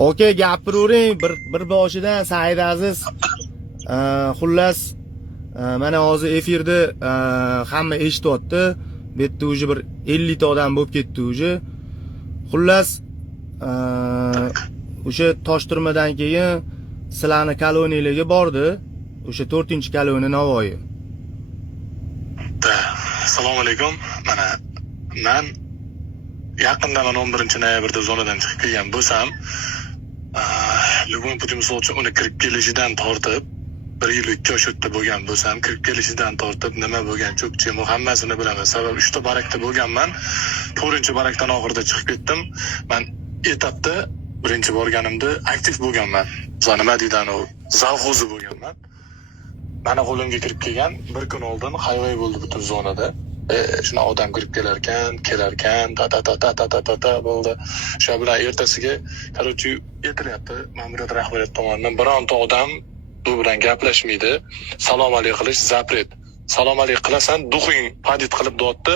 Aka gapiravering bir boshidan Said Aziz. Xullas mana hozir efirda hamma eshityapti. Bu yerda уже bir 50 ta odam bo'lib ketdi уже. Xullas o'sha Toshturmadan keyin sizlarni koloniyalarga bordi. O'sha 4-koloniya Navoiy. Assalomu alaykum. Mana men yaqinda 11-noyabrda zonadan chiqib kelgan bo'lsam, Lyubom Putimsovchi uni kirib kelishidan tortib 1 yil 2 oy o'tda bo'lgan bo'lsam, kirib kelishidan tortib nima bo'lgan, cho'kchimi hammasini bilaman. Sabab 3 ta barakda bo'lganman. 4-barakdan oxirida chiqib ketdim. Men etapda birinchi borganimda aktiv bo'lganman. Nima deydi zavxozi bo'lganman. Mana qo'limga kirib kelgan bir kun oldin highway bo'ldi butun zonada. Shuna odam kirib kelarkan, ta bo'ldi. Shu bilan ertasiga, qarochi aytilyapti, ma'muriyat rahbariyati tomonidan bironta odam bu bilan gaplashmaydi. Salom alaykum qilish zapret. Salom alaykum qilasan, duxing padit qilib dotdi.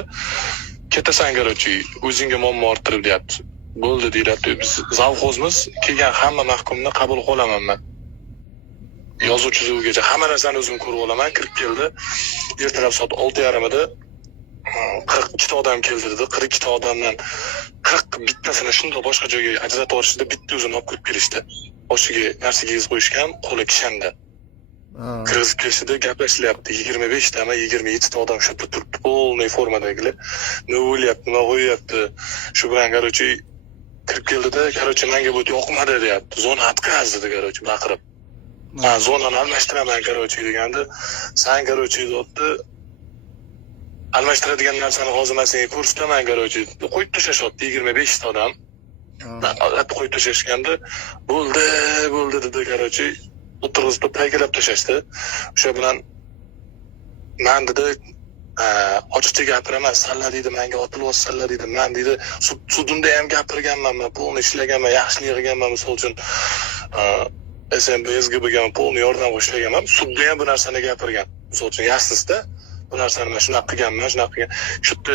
Ketasan qarochi, o'zingga muammo orttirib deyapti. Bo'ldi deyapti. Biz zavxozmiz, kelgan hamma mahkumni qabul qolaman men. Yozuv chizuvigacha hamma narsani o'zim ko'rib olaman. Kirib keldi. Ertalab soat 6:30da 42 ta odam keldi dedi. 42 ta odamdan 40 bittasini shunday boshqa joyga ajratib olishdi, bitta o'zini olib kirib kelishdi. Boshiga narsaga yozib qo'yishgan, qo'li kishanda. Kirgizib kelishdi, gaplashilyapti. 25 tami 27 ta odam shu turibdi, polniy formadagilar. Nima bo'lyapti, nima qo'yyapti. Shu bilan qarochi kirib keldida, qarochi menga bu yoqmadi deyapti. Zona отказ dedi qarochi baqirib. Men zonani almashtiraman qarochi deganda, sen qarochi debdi. Almashtiradigan narsani hozir men senga ko'rsataman qarochi. Qo'yib tashlashyapti 25 ta odam. Albatta qo'yib tashlashganda bo'ldi dedi qarochi. O'tirg'izib paykalab tashlashdi. O'sha bilan men dedi ochiqcha gapiraman, sanlar deydi, menga otilib olsanlar deydi. Men deydi, sudimda ham gapirganman, men polni ishlaganman, yaxshilik qilganman, misol uchun SMBSga polni yordam qo'shlaganman. Sudda ham bu narsani gapirgan. Misol uchun yaxsizda bu narsani men shunaqa qilganman, shunaqa qilgan. Shu yerda